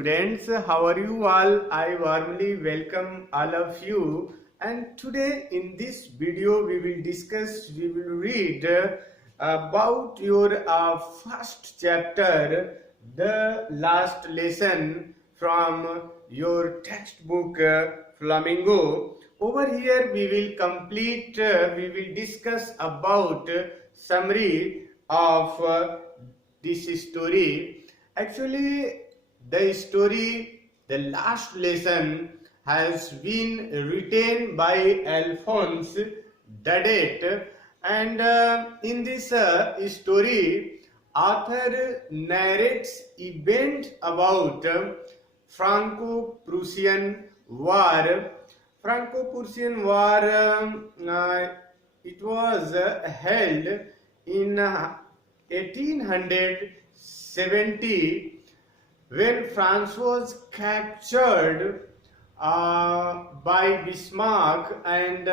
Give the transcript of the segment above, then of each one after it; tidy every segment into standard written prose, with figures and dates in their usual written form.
students, how are you all? I warmly welcome all of you, and today in this video we will read about your first chapter, the last lesson from your textbook Flamingo. Over here we will discuss about summary of this story. Actually, the last lesson has been written by Alphonse Daudet, and in this story, author narrates event about Franco-Prussian War. Franco-Prussian War, it was held in 1870 when France was captured by Bismarck, and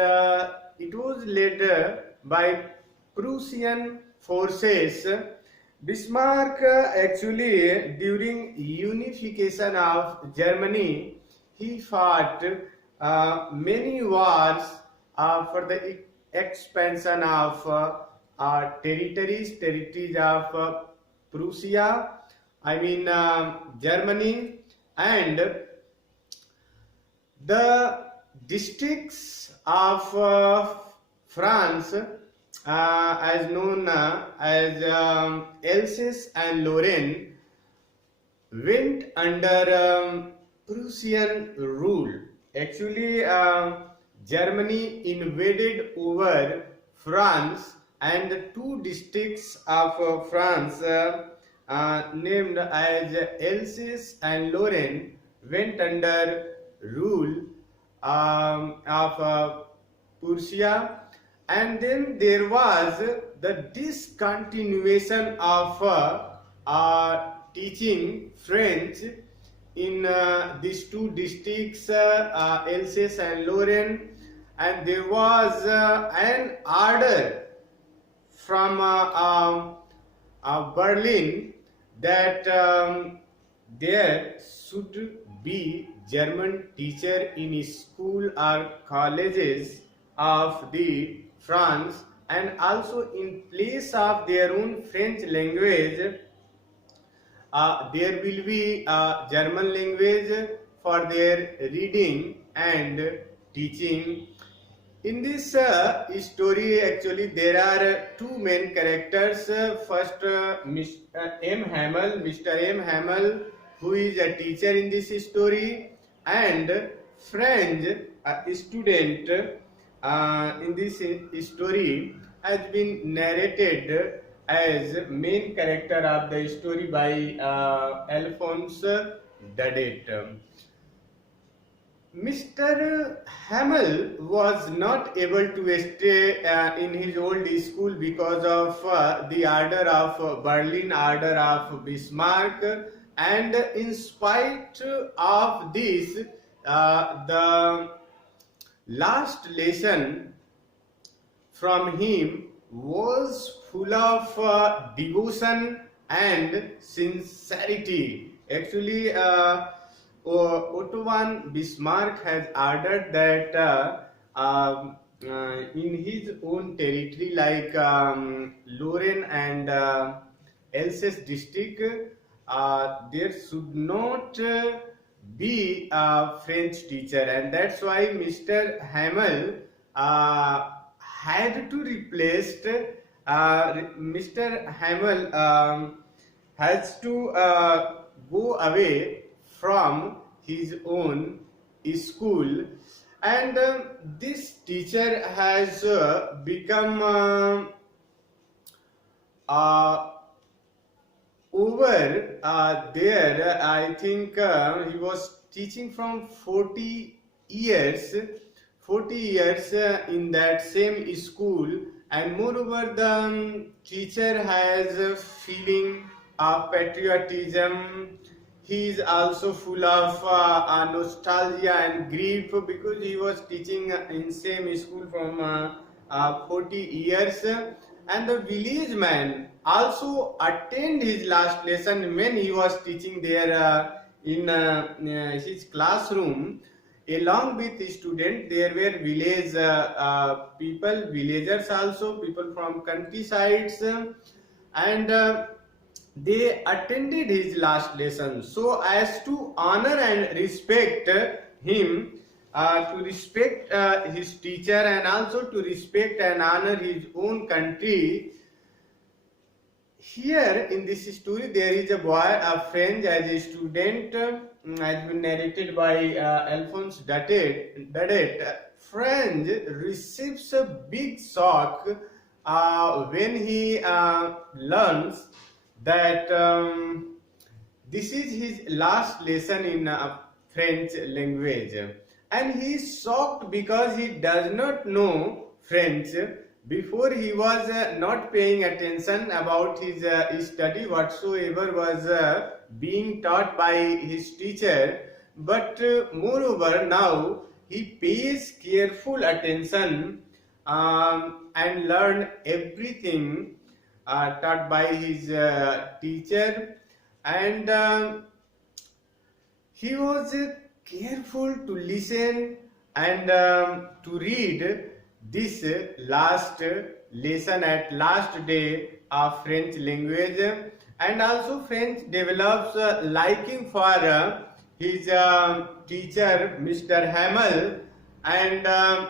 it was led by Prussian forces. Bismarck actually during unification of Germany, he fought many wars for the expansion of territories of Prussia, Germany, and the districts of France, as known as Alsace and Lorraine, went under Prussian rule. Actually, Germany invaded over France, and the two districts of France named as Alsace and Lorraine went under rule of Prussia. And then there was the discontinuation of teaching French in these two districts, Alsace and Lorraine, and there was an order from Berlin that there should be German teacher in school or colleges of the France, and also in place of their own French language there will be German language for their reading and teaching. In this story, actually, there are two main characters. First, Mr. M. Hamel, who is a teacher in this story, and French, a student in this story, has been narrated as main character of the story by Alphonse Daudet. Mr. Hamel was not able to stay in his old school because of the order of Berlin, order of Bismarck, and in spite of this, the last lesson from him was full of devotion and sincerity. Actually, Otto von Bismarck has ordered that in his own territory, like Lorraine and Alsace district, there should not be a French teacher, and that's why Mr. Hamel had to replace Mr. Hamel has to go away from his own school, and this teacher has become over there. I think he was teaching from 40 years in that same school, and moreover the teacher has a feeling of patriotism. He is also full of nostalgia and grief because he was teaching in same school from 40 years, and the village man also attend his last lesson when he was teaching there in his classroom, along with the student, there were people, villagers also, people from countrysides, and they attended his last lesson so as to honor and respect him, to respect his teacher, and also to respect and honor his own country. Here in this story, there is a boy, a French, as a student, has been narrated by Alphonse Daudet. French receives a big shock when he learns that this is his last lesson in French language, and he is shocked because he does not know French. Before, he was not paying attention about his study whatsoever was being taught by his teacher, but moreover now he pays careful attention and learn everything taught by his teacher, and he was careful to listen and to read this last lesson at last day of French language. And also French develops liking for his teacher Mr. Hamel, and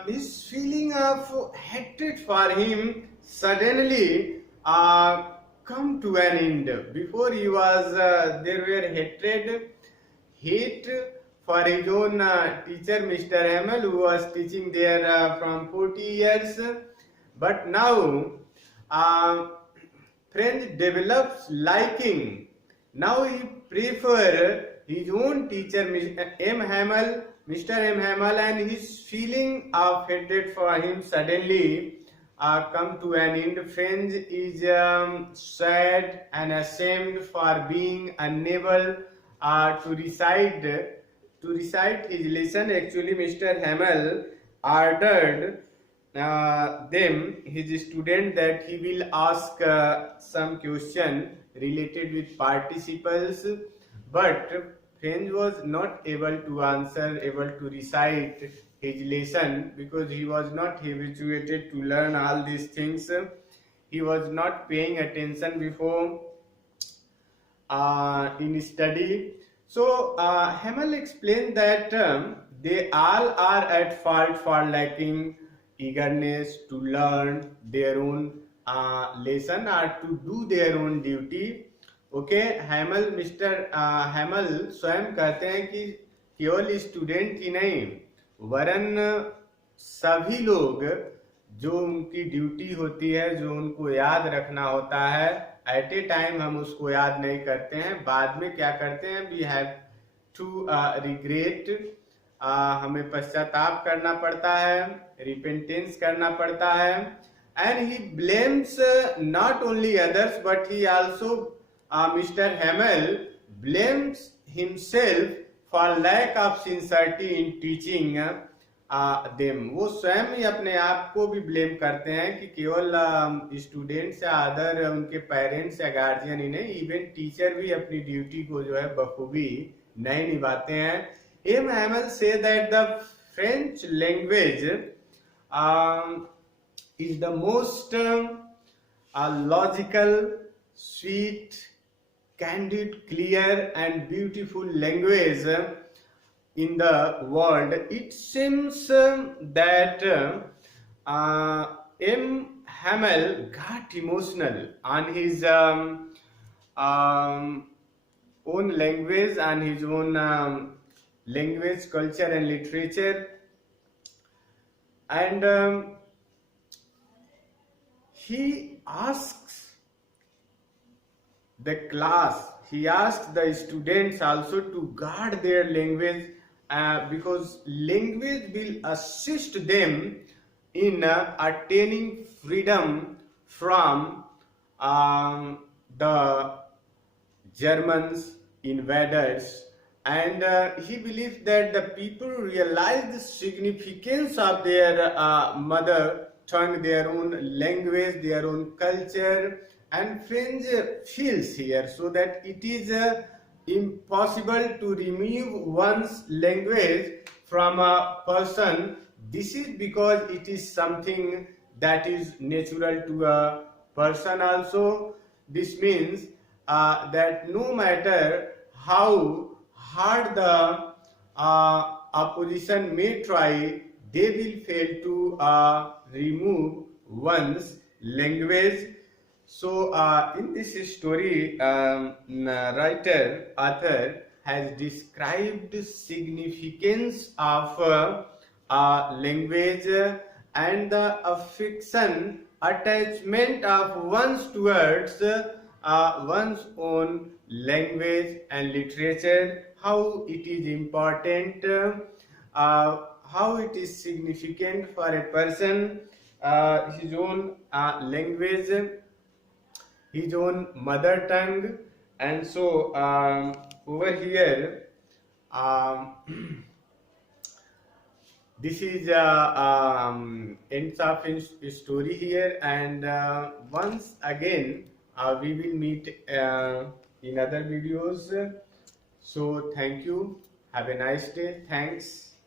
his feeling of hatred for him suddenly come to an end. Before he was there were hate for his own teacher Mr. Hamel, who was teaching there from 40 years, but now French develops liking. Now he prefer his own teacher Mr. M. Hamel, and his feeling of hatred for him suddenly come to an end. French is sad and ashamed for being unable to recite his lesson. Actually, Mr. Hamel ordered his student, that he will ask some question related with participles, but French was not able to answer, able to recite his lesson, because he was not habituated to learn all these things. He was not paying attention before in study. So Hamel explained that they all are at fault for lacking eagerness to learn their own lesson or to do their own duty. Okay, mister हैमल स्वयं कहते हैं कि केवल student ही नहीं, वरन सभी लोग जो उनकी ड्यूटी होती है, जो उनको याद रखना होता है, एट ए टाइम हम उसको याद नहीं करते हैं, बाद में क्या करते हैं, वी हैव टू रिग्रेट, हमें पश्चाताप करना पड़ता है, रिपेंटेंस करना पड़ता है, and he blames not only others but he also Mr. Hamel blames himself for lack of sincerity in teaching them. वो स्वयं ही अपने आप को भी ब्लेम करते हैं कि केवल स्टूडेंट्स या अदर उनके पेरेंट्स या गार्जियन ही नहीं, इवन टीचर भी अपनी ड्यूटी को जो है बखूबी नहीं निभाते हैं. M. Hamel say that the French language is the most logical, sweet, candid, clear and beautiful language in the world. It seems that M. Hamel got emotional on his own language, and his own language, culture and literature, and he asks the class, he asked the students also to guard their language, because language will assist them in attaining freedom from the Germans invaders, and he believes that the people realize the significance of their mother tongue, their own language, their own culture, and French feels here, so that it is impossible to remove one's language from a person. This is because it is something that is natural to a person also. This means that no matter how hard the opposition may try, they will fail to remove one's language. So, in this story, author has described the significance of language and the affection, attachment of one's towards one's own language and literature, how it is important, how it is significant for a person, his own language, his own mother tongue. And so over here, this is ends of story here, and once again we will meet in other videos. So thank you, have a nice day, thanks.